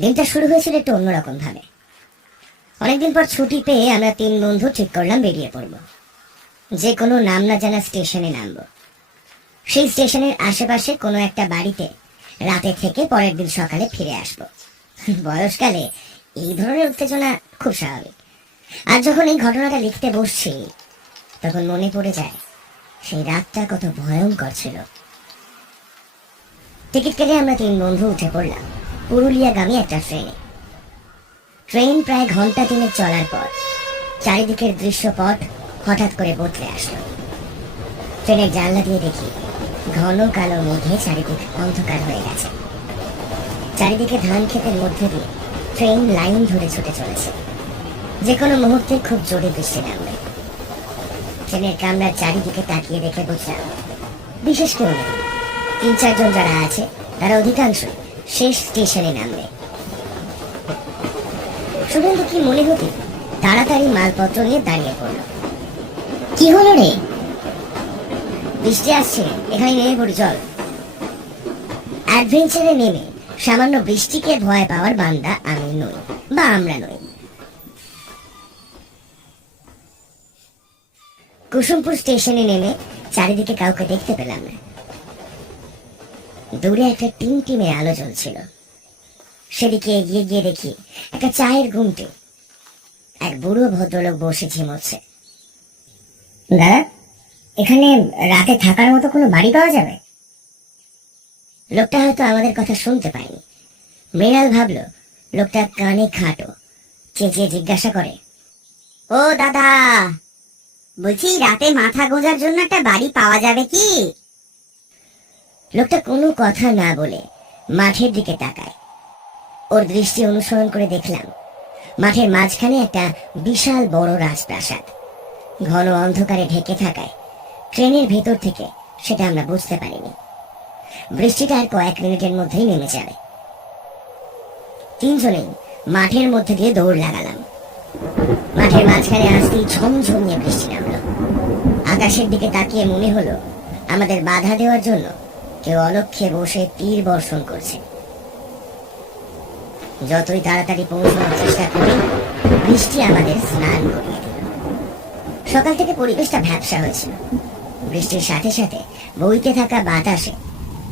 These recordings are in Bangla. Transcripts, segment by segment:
দিনটা শুরু হয়েছিল একটু অন্যরকম ভাবে। অনেকদিন পর ছুটি পেয়ে আমরা তিন বন্ধু ঠিক করলাম বেরিয়ে পড়ব। যে কোনো নাম না জানা স্টেশনে নামব। সেই স্টেশনের আশেপাশে কোনো একটা বাড়িতে রাতে থেকে পরের দিন সকালে ফিরে আসব। বয়সকালে এই ধরনের উত্তেজনা খুব স্বাভাবিক। আর যখন এই ঘটনাটা লিখতে বসছি, তখন মনে পড়ে যায়, সেই রাতটা কত ভয়ঙ্কর ছিল। টিকিট কেটে আমরা তিন বন্ধু উঠে পড়লাম। পুরুলিয়াগামী একটা ট্রেনে ট্রেন প্রায় ঘণ্টা তিনেক চলার পর চারিদিকের দৃশ্যপট হঠাৎ করে বদলে আসলো। ট্রেনের জানলা দিয়ে দেখি ঘন কালো মধ্যে চারিদিক অন্ধকার হয়ে গেছে। চারিদিকে ধান ক্ষেতের মধ্যে দিয়ে ট্রেন লাইন ধরে ছুটে চলেছে। যে কোনো মুহূর্তে খুব জোরে বৃষ্টি নামবে। ট্রেনের কামরার চারিদিকে তাকিয়ে দেখে বুঝলাম, বিশেষ কেউ নেই। তিন চারজন যারা আছে, তারা অধিকাংশ শেষ স্টেশনে নামবে। শুভেন্দু কি মনে হতে তাড়াতাড়ি মালপত্র নিয়ে দাঁড়িয়ে পড়ল। কি হলো রে? বৃষ্টি আসছে এখানে নেমে পড়ি, চল। অ্যাডভেঞ্চারে নেমে সামান্য বৃষ্টিকে ভয় পাওয়ার বান্দা আমি নই, বা আমরা নই। কুসুমপুর স্টেশনে নেমে চারিদিকে কাউকে দেখতে পেলাম না। দূরে একটা টিম টিমে আলো জ্বলছিল। সেদিকে এগিয়ে গিয়ে দেখি একটা চায়ের ঘুমটে। এক বুড়ো ভদ্রলোক বসে ঝিমোচ্ছে দাদা, এখানে রাতে থাকার মতো কোনো বাড়ি পাওয়া যাবে? লোকটা হয়তো আমাদের কথা শুনতে পায়নি। মৃণাল ভাবলো, লোকটা কানে খাটো, চেঁচিয়ে জিজ্ঞাসা করে, ও দাদা, বলছি রাতে মাথা গোজার জন্য একটা বাড়ি পাওয়া যাবে কি? লোকটা কোনো কথা না বলে মাঠের দিকে তাকায়। ওর দৃষ্টি অনুসরণ করে দেখলাম, মাঠের মাঝখানে একটা বিশাল বড় রাজপ্রাসাদ। ঘন অন্ধকারে ঢেকে থাকায় ট্রেনের ভেতর থেকে সেটা আমরা বুঝতে পারিনি। বৃষ্টিটা আর কয়েক মিনিটের মধ্যেই নেমে যাবে। তিনজনেই মাঠের মধ্যে দিয়ে দৌড় লাগালাম। মাঠের মাঝখানে আসতেই ঝমঝমিয়ে বৃষ্টি নামলো। আকাশের দিকে তাকিয়ে মনে হলো, আমাদের বাধা দেওয়ার জন্য কেউ অলক্ষে বসে তীর বর্ষণ করছে। যতই তাড়াতাড়ি পৌঁছানোর চেষ্টা করি, বৃষ্টি আমাদের স্নান করিয়ে দিল। সকাল থেকে পরিবেশটা ভ্যাবসা হয়েছিল। বৃষ্টির সাথে সাথে বইতে থাকা বাতাসে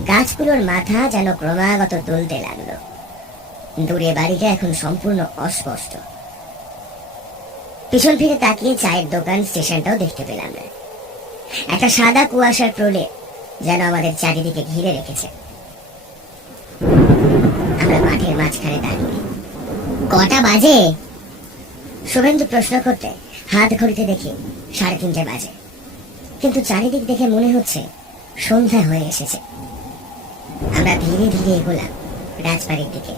গাছগুলোর মাথা যেন ক্রমাগত তুলতে লাগল। দূরে বাড়িটা এখন সম্পূর্ণ অস্পষ্ট। পিছন ফিরে তাকিয়ে চায়ের দোকান স্টেশনটাও দেখতে পেলাম না। একটা সাদা কুয়াশার প্রলে যেন আমাদের চারিদিকে ঘিরে রেখেছে। আমরা মাঠের মাঝখানে দাঁড়িয়ে। কটা বাজে? শুভেন্দু প্রশ্ন করতে হাত ঘড়িতে দেখি সাড়ে তিনটে বাজে। কিন্তু চারিদিক দেখে মনে হচ্ছে সন্ধ্যা হয়ে এসেছে। আমরা ধীরে ধীরে এগোলাম রাজবাড়ির দিকে।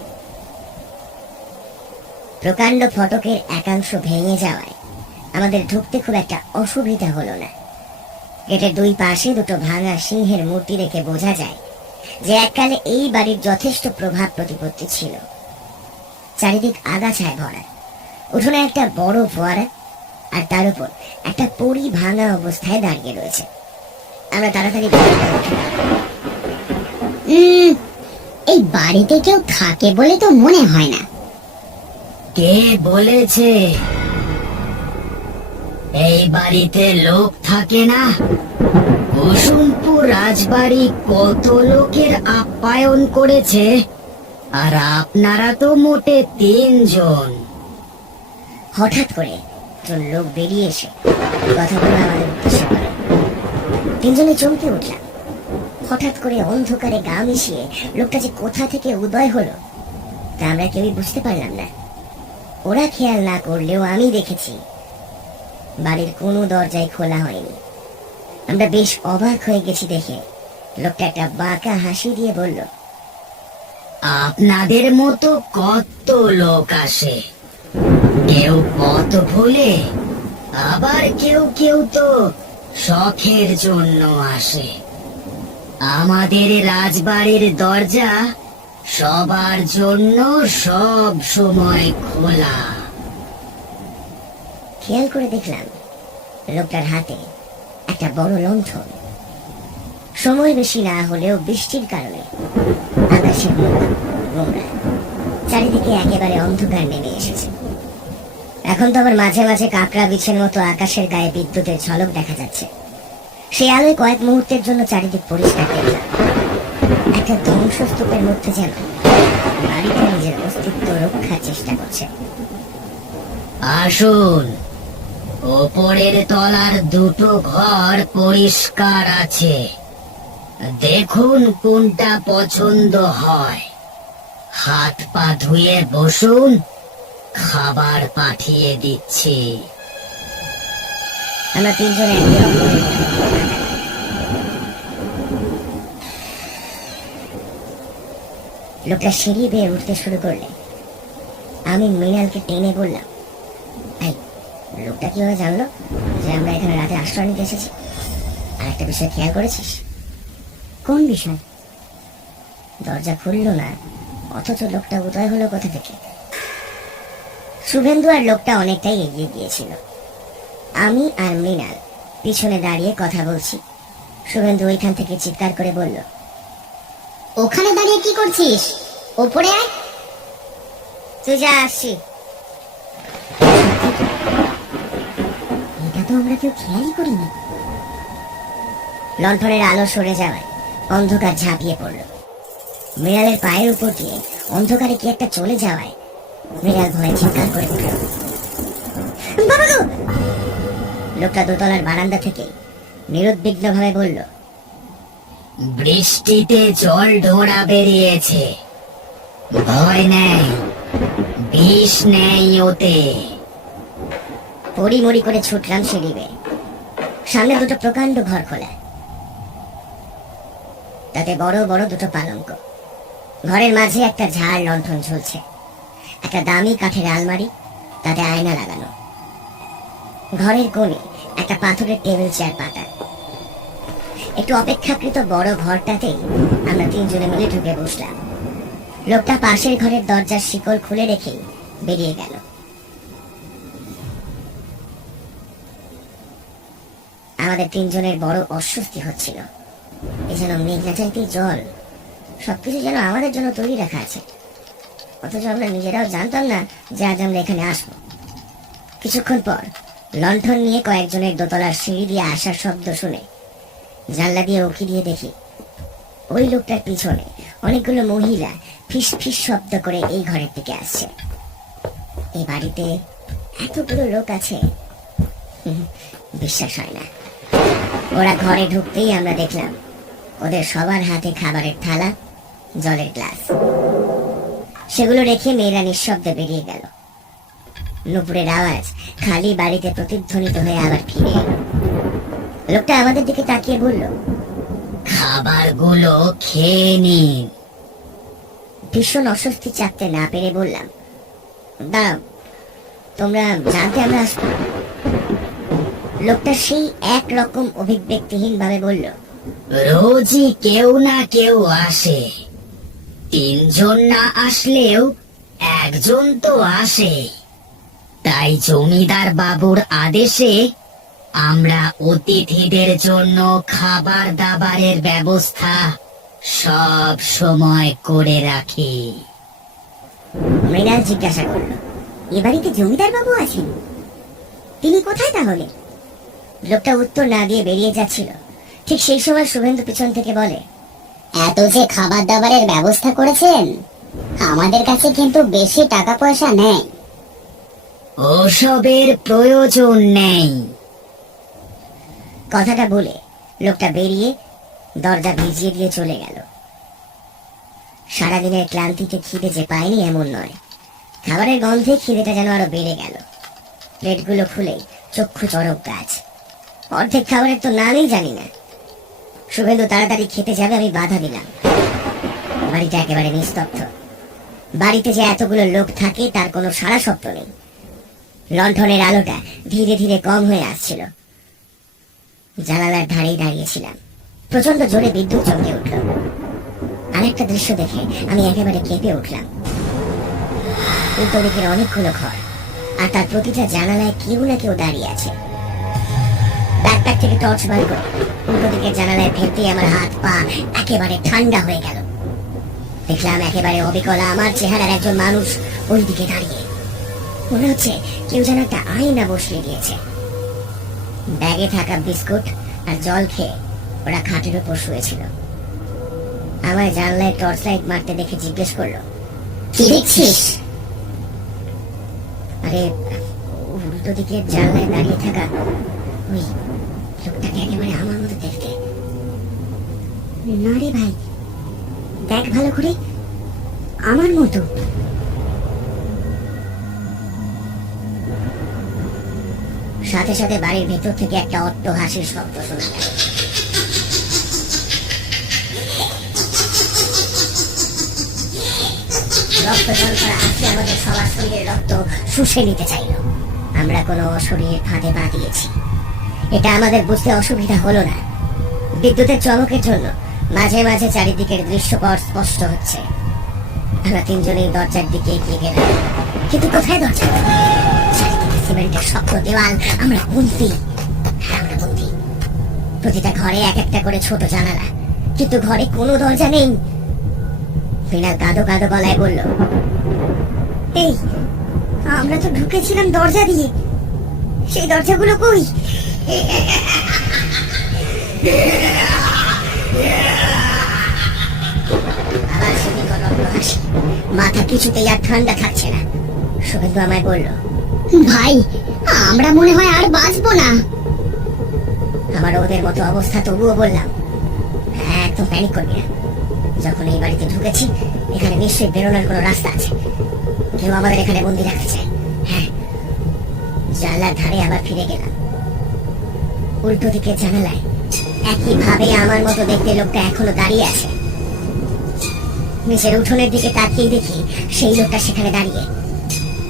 প্রকাণ্ড ফটকের একাংশ ভেঙে যাওয়ায় আমাদের ঢুকতে খুব একটা অসুবিধা হলো না। গেটের দুই পাশে দুটো ভাঙা সিংহের মূর্তি রেখে বোঝা যায় যে এককালে এই বাড়ির যথেষ্ট প্রভাব প্রতিপত্তি ছিল। চারিদিক আগাছায় ভরা। উঠোনে একটা বড় ফোয়ারা আর তার উপর একটা পরি ভাঙা অবস্থায় দাঁড়িয়ে রয়েছে। আমরা তাড়াতাড়ি এই বাড়িতে কেউ থাকে বলে তো মনে হয় না। কে বলেছে? এই বাড়িতে লোক থাকে না। কুসুমপুর রাজবাড়ি কত লোকের আপ্যায়ন করেছে, আর আপনারা তো মোটে তিনজন। হঠাৎ করে লোক বেরিয়ে এসে কথা বলে আমাদের উদ্দেশ্য করে তিনজনে চমকে উঠলাম। হঠাৎ করে অন্ধকারে গা মিশিয়ে লোকটা যে কোথা থেকে উদয় হলো, তা আমরা কেউই বুঝতে পারলাম না। ওরা খেয়াল না করলেও আমি দেখেছি বাড়ির কোনো দরজাই খোলা হয়নি। আমরা বেশ অবাক হয়ে গেছি দেখে। লোকটা একটা বাঁকা হাসি দিয়ে বলল, আপনাদের মতো কত লোক আসে। কেউ পথ ভুলে, আবার কেউ কেউ তো শখের জন্য আসে। আমাদের রাজবাড়ির দরজা সবার জন্য সব সময় খোলা। খেয়াল করে দেখলাম, লোকটার হাতে একটা বড় লণ্ঠন। সময় বেশি না হলেও বৃষ্টির কারণে আকাশের মুখ চারিদিকে একেবারে অন্ধকার নেমে এসেছে। এখন তো আবার মাঝে মাঝে কাকড়া বিছের মতো আকাশের গায়ে বিদ্যুতের ঝলক দেখা যাচ্ছে। সেই আলোয় কয়েক মুহূর্তের জন্য চারিদিক পরিষ্কার দেখলাম একটা ধ্বংসস্তূপের মধ্যে যেন বাড়িটা নিজের অস্তিত্ব রক্ষার চেষ্টা করছে। আসুন ওপরের তলার দুটো ঘর পরিষ্কার আছে। দেখুন কোনটা পছন্দ হয়। হাত পা ধুয়ে বসুন, খাবার পাঠিয়ে দিচ্ছি। আমরা। লোকটা সিঁড়ি বেয়ে উঠতে শুরু করলে। আমি মৃণালকে টেনে বললাম লোকটা কীভাবে জানলো? যে আমরা এখানে রাতে আশ্রয় নিতে এসেছি। আর একটা বিষয় খেয়াল করেছিস? কোন বিষয়? দরজা খুললো না, অথচ লোকটা উদয় হলো কোথা থেকে? শুভেন্দু আর লোকটা অনেকটাই এগিয়ে গিয়েছিল। আমি আর মৃণাল পিছনে দাঁড়িয়ে কথা বলছি। শুভেন্দু ওইখান থেকে চিৎকার করে বলল, ওখানে দাঁড়িয়ে কি করছিস? ওপরে আয়। তুই যা, আসছি এটা তো আমরা কেউ খেয়ালই করিনি। লণ্ঠনের আলো সরে যাওয়ায় অন্ধকার ঝাঁপিয়ে পড়ল। মৃণালের পায়ের উপর দিয়ে অন্ধকারে কি একটা চলে যাওয়ায় মৃণাল ভয়ে চিৎকার করে উঠল। লোকটা দোতলার বারান্দা থেকে নিরুদ্বিগ্ন ভাবে বলল, বৃষ্টিতে জল ঢোড়া বেরিয়েছে। ভয় নেই, বিষ নেই ওতে। পড়ি মরি করে ছুটলাম সিঁড়ি বেয়ে। সামনে দুটো প্রকাণ্ড ঘর খোলা। তাতে বড় বড় দুটো পালঙ্ক। ঘরের মাঝে একটা ঝাড় লণ্ঠন ঝুলছে। একটা দামি কাঠের আলমারি, তাতে আয়না লাগানো। ঘরের কোণে একটা পাথরের টেবিল চেয়ার পাতা। একটু অপেক্ষাকৃত বড় ঘরটাতেই আমরা তিনজনে মিলে ঢুকে বসলাম। লোকটা পাশের ঘরের দরজার শিকল খুলে রেখেই বেরিয়ে গেল। আমাদের তিনজনের বড় অস্বস্তি হচ্ছিল। এ যেন মেঘ না চাইতেই জল, সবকিছু যেন আমাদের জন্য তৈরি রাখা আছে। অথচ আমরা নিজেরাও জানতাম না যে আজ আমরা এখানে আসব। কিছুক্ষণ পর লণ্ঠন নিয়ে কয়েকজনের দোতলার সিঁড়ি দিয়ে আসার শব্দ শুনে জানলা দিয়ে উকি দিয়ে দেখি, ওই লোকটার পিছনে অনেকগুলো মহিলা ফিস ফিস শব্দ করে এই ঘরের দিকে আসছে। এই বাড়িতে এতগুলো লোক আছে? বিশ্বাস হয় না। ওরা ঘরে ঢুকতেই আমরা দেখলাম ওদের সবার হাতে খাবারের থালা, জলের গ্লাস। সেগুলো রেখে মেয়েরা নিঃশব্দে বেরিয়ে গেল। নুপুরের আওয়াজ খালি বাড়িতে প্রতিধ্বনিত হয়ে আবার ফিরে এলো। লোকটা আমাদের দিকে তাকিয়ে বলল, খাবারগুলো খেয়ে নিন। ভীষণ অস্বস্তি চাপতে না পেরে বললাম, দাঁড়াও, তোমরা জানতে আমরা আসব? লোকটা সেই এক রকম অভিব্যক্তিহীন ভাবে বলল, রোজই কেউ না কেউ আসে। তিনজন না আসলেও একজন তো আসে। তাই জমিদার বাবুর আদেশে আমরা অতিথিদের জন্য খাবার দাবারের ব্যবস্থা সব সময় করে রাখি। মৃণাল জিজ্ঞাসা করল, এ বাড়িতে জমিদার বাবু আছেন? তিনি কোথায় তাহলে? লোকটা উত্তর না দিয়ে বেরিয়ে যাচ্ছিল। ঠিক সেই সময় শুভেন্দু পিছন থেকে বলে এত যে খাবার দাবারের ব্যবস্থা করেছেন আমাদের কাছে কিন্তু বেশি টাকা পয়সা নেই। ওসবের প্রয়োজন নেই। কথাটা বলে লোকটা বেরিয়ে দরজা ভিজিয়ে দিয়ে চলে গেল। সারাদিনের ক্লান্তিতে খিদে যে পায়নি এমন নয়। খাবারের গন্ধে খিদেটা যেন আরও বেড়ে গেল। প্লেটগুলো খুলেই চক্ষু চরক গাছ অর্ধেক খাবারের তো নামই জানি না। শুভেন্দু তাড়াতাড়ি খেতে যাবে, আমি বাধা দিলাম। বাড়িটা একেবারে নিস্তব্ধ। বাড়িতে যে এতগুলো লোক থাকে, তার কোনো সারা শব্দ নেই। লণ্ঠনের আলোটা ধীরে ধীরে কম হয়ে আসছিল। জানালার ধারেই দাঁড়িয়েছিলাম। প্রচণ্ড জোরে বিদ্যুৎ চমকে উঠল। আরেকটা দৃশ্য দেখে আমি একেবারে কেঁপে উঠলাম। উল্টো দিকের অনেকগুলো ঘর, আর তার প্রতিটা জানালায় কেউ না কেউ দাঁড়িয়ে আছে। থেকে টর্চ বার করে। উল্টো দিকের জানালায় ফেলতেই আমার হাত পা একেবারে ঠান্ডা হয়ে গেল। দেখলাম একেবারে অবিকলা আমার চেহারার একজন মানুষ ওই দিকে দাঁড়িয়ে। মনে হচ্ছে কেউ যেন একটা আয়না বসিয়ে দিয়েছে। ব্যাগে থাকা বিস্কুট আর জল খেয়ে ওরা খাটের উপর শুয়েছিল। আমার জানলায় টর্চ লাইট মারতে দেখে জিজ্ঞেস করল, কি দেখছিস? আরে, উল্টো দিকে জানলায় দাঁড়িয়ে থাকা ওই একেবারে আমার মতো দেখতে না রে ভাই দেখ ভালো করে আমার মতো সাথে সাথে বাড়ির ভেতর থেকে একটা অট্ট হাসির শব্দ শোনা গেল। রক্ত জল করা হাসি আমাদের সবার শরীরের রক্ত শুষে নিতে চাইল। আমরা কোনো অশরীর ফাঁদে পা দিয়েছি। এটা আমাদের বুঝতে অসুবিধা হলো না। বিদ্যুতের চমকের জন্য মাঝে মাঝে চারিদিকের দৃশ্যপট স্পষ্ট হচ্ছে। আমরা তিনজনেই দরজার দিকে এগিয়ে গেলাম। কিন্তু কোথায় দরজা? সিমেন্টের শক্ত দেওয়াল। আমরা বন্দি। আমরা বন্দি। প্রতিটা ঘরে এক একটা করে ছোট জানালা। কিন্তু ঘরে কোনো দরজা নেই। বিনা কাঁদো কাঁদো গলায় বলল, এই, আমরা তো ঢুকেছিলাম দরজা দিয়ে। সেই দরজাগুলো কই? মাথা কিছুতেই আর ঠান্ডা থাকছে না। শুভেন্দু আমায় বলল, ভাই, আমরা মনে হয় আর বাঁচবো না। আমার ওদের মতো অবস্থা তবুও বললাম হ্যাঁ একদম প্যানিক করবি না। যখন এই বাড়িতে ঢুকেছি, এখানে নিশ্চয়ই বেরোনোর কোনো রাস্তা আছে। কেউ আমাদের এখানে বন্দি রাখতে চায়। হ্যাঁ জানলার ধারে আবার ফিরে গেলাম। উল্টো দিকে জানালায়। একইভাবে আমার মতো দেখতে লোকটা এখনও দাঁড়িয়ে আছে। নিচের উঠোনের দিকে তাকিয়ে দেখি সেই লোকটা সেখানে দাঁড়িয়ে।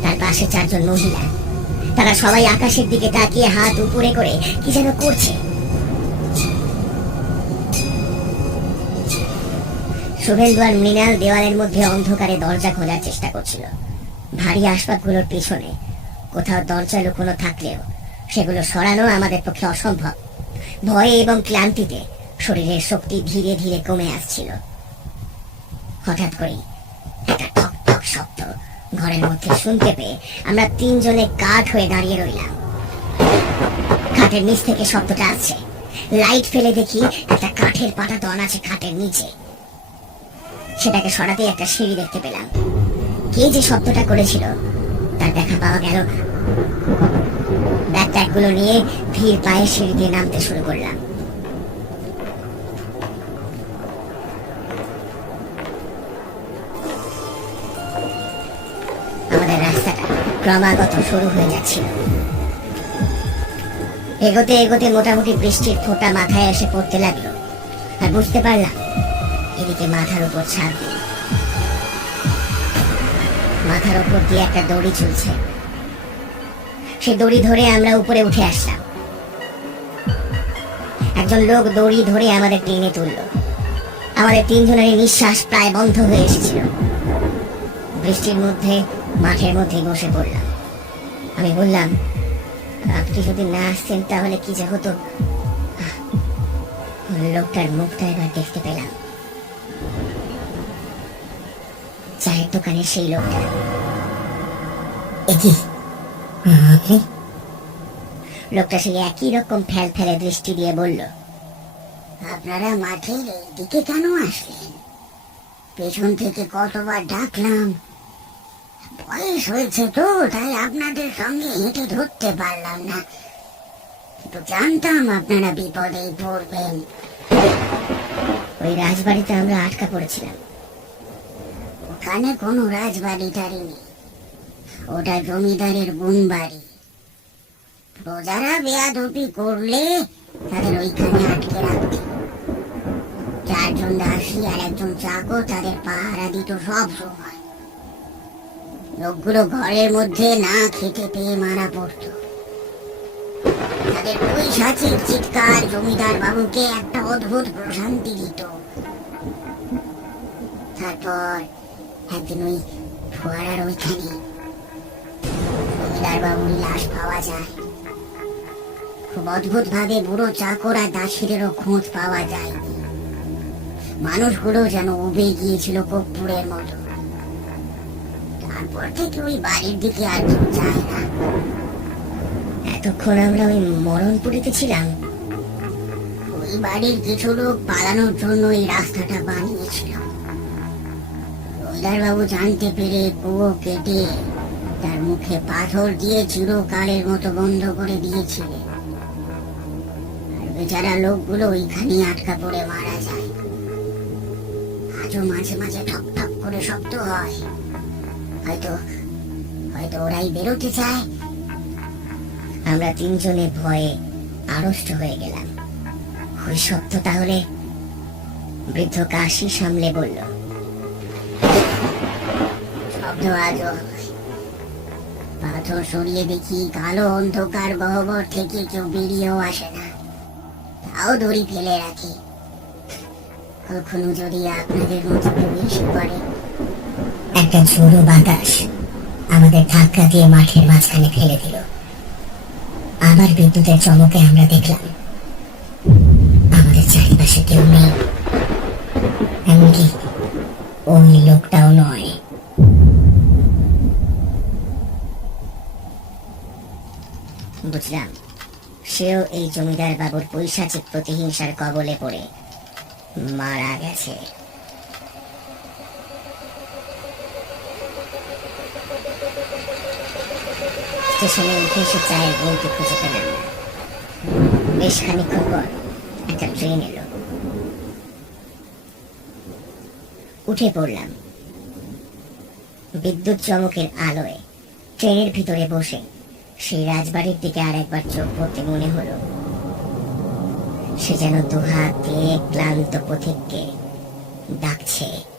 তার পাশে চারজন মহিলা। তারা সবাই আকাশের দিকে তাকিয়ে হাত উপরে করে কি যেন করছে। শুভেন্দু আর মৃণাল দেওয়ালের মধ্যে অন্ধকারে দরজা খোলার চেষ্টা করছিল। ভারী আসবাবগুলোর পিছনে কোথাও দরজা লুকোনো থাকলেও সেগুলো সরানো আমাদের পক্ষে অসম্ভব। ভয়ে এবং ক্লান্তিতে শরীরের শক্তি ধীরে ধীরে কমে আসছিল। হঠাৎ করেই একটা ঠক ঠক শব্দ ঘরের মধ্যে শুনতে পেয়ে আমরা তিনজনে কাঠ হয়ে দাঁড়িয়ে রইলাম। খাটের নিচ থেকে শব্দটা আসছে। লাইট ফেলে দেখি একটা কাঠের পাটা দন আছে খাটের নিচে। সেটাকে সরাতেই একটা সিঁড়ি দেখতে পেলাম। কে যে শব্দটা করেছিল, তার দেখা পাওয়া গেল না নিয়ে ধীর পায়ে সিঁড়ি দিয়ে নামতে শুরু করলাম। আমাদের রাস্তাটা ক্রমাগত শুরু হয়ে যাচ্ছিল। এগোতে এগোতে মোটামুটি বৃষ্টির ফোঁটা মাথায় এসে পড়তে লাগল। আর বুঝতে পারলাম, এদিকে মাথার উপর নেই। মাথার উপর দিয়ে একটা দড়ি ঝুলছে। সে দড়ি ধরে আমরা উপরে উঠে আসলাম। একজন লোক দড়ি ধরে আমাদের টেনে তুলল। আমাদের তিনজনের নিঃশ্বাস প্রায় বন্ধ হয়ে এসেছিল। বৃষ্টির মধ্যে, মাঠের মধ্যে বসে পড়লাম। আমি বললাম আপনি যদি না আসতেন তাহলে কি যে হতো? লোকটার মুখটা এবার দেখতে পেলাম। চায়ের দোকানে সেই লোকটা। লোকটা সেই একই রকম ফেল ফেলে দৃষ্টি দিয়ে বলল আপনারা মাঠের এই দিকে কেন আসলেন? পেছন থেকে কতবার ডাকলাম। বয়স হয়েছে তো তাই আপনাদের সঙ্গে হেঁটে ধরতে পারলাম না। কিন্তু জানতাম আপনারা বিপদেই পড়বেন। ওই রাজবাড়িতে আমরা আটকা পড়েছিলাম। ওখানে কোনো রাজবাড়ি টাড়ি নেই। ওটা জমিদারের বোন বাড়ি প্রজারা বেয়াদপি করলে তাদের ওইখানে আটকে রাখত চারজন দাসী আর একজন চাকর তাদের পাহারা দিত সব সময়। লোকগুলো ঘরের মধ্যে না খেতে পেয়ে মারা পড়তো। তাদের সাচির চিৎকার জমিদার বাবুকে একটা অদ্ভুত প্রশান্তি দিত। তারপর একদিন ওই ফোয়ারার ওইখানে লাশ পাওয়া যায়। খুব অদ্ভুত ভাবে বুড়ো চাকর আর দাসীদেরও খোঁজ পাওয়া যায়নি মানুষগুলো যেন উবে গিয়েছিল কর্পূরের মতো। তারপর থেকে ওই বাড়ির দিকে আর কেউ যায় না। এতক্ষণ আমরা ওই মরণপুরিতে ছিলাম। ওই বাড়ির কিছু লোক পালানোর জন্য এই রাস্তাটা বানিয়েছিল। বাবু জানতে পেরে কুয়ো কেটে তার মুখে পাথর দিয়ে চিরকালের মতো বন্ধ করে দিয়েছিলেন আর বেচারা লোকগুলো ওইখানেই আটকা পড়ে মারা যায়। আজও মাঝে মাঝে ঠক ঠক করে শব্দ হয়। হয়তো হয়তো ওরাই বেরোতে চায়। আমরা তিনজনে ভয়ে আড়ষ্ট হয়ে গেলাম। ওই সত্য তাহলে? বৃদ্ধ কাশি সামলে বলল, শব্দ আজও। পাথর সরিয়ে দেখি কালো অন্ধকার গহ্বর থেকে কেউ বেরিয়েও আসে না। তাও দড়ি ফেলে রাখি। কখনো যদি আপনাদের মতো কেউ এসে পড়ে একটা ঝোড়ো বাতাস আমাদের ধাক্কা দিয়ে মাঠের মাঝখানে ফেলে দিল। আবার বিদ্যুতের চমকে আমরা দেখলাম, আমাদের চারিপাশে কেউ নেই। এমনকি ওই লোকটাও নয়। বুঝলাম। সেও এই জমিদার বাবুর পৈশাচিক প্রতিহিংসার কবলে পড়ে। মারা গেছে। স্টেশনে উঠে এসে চায়ের বলতে খুঁজে পেলাম। বেশ খানিক্ষণ পর একটা ট্রেন এলো। উঠে পড়লাম। বিদ্যুৎ চমকের আলোয় ট্রেনের ভিতরে বসে সেই রাজবাড়ির দিকে আর একবার চোখ পড়তে মনে হলো। সে যেন দুহাত দিয়ে ক্লান্ত পথিককে ডাকছে।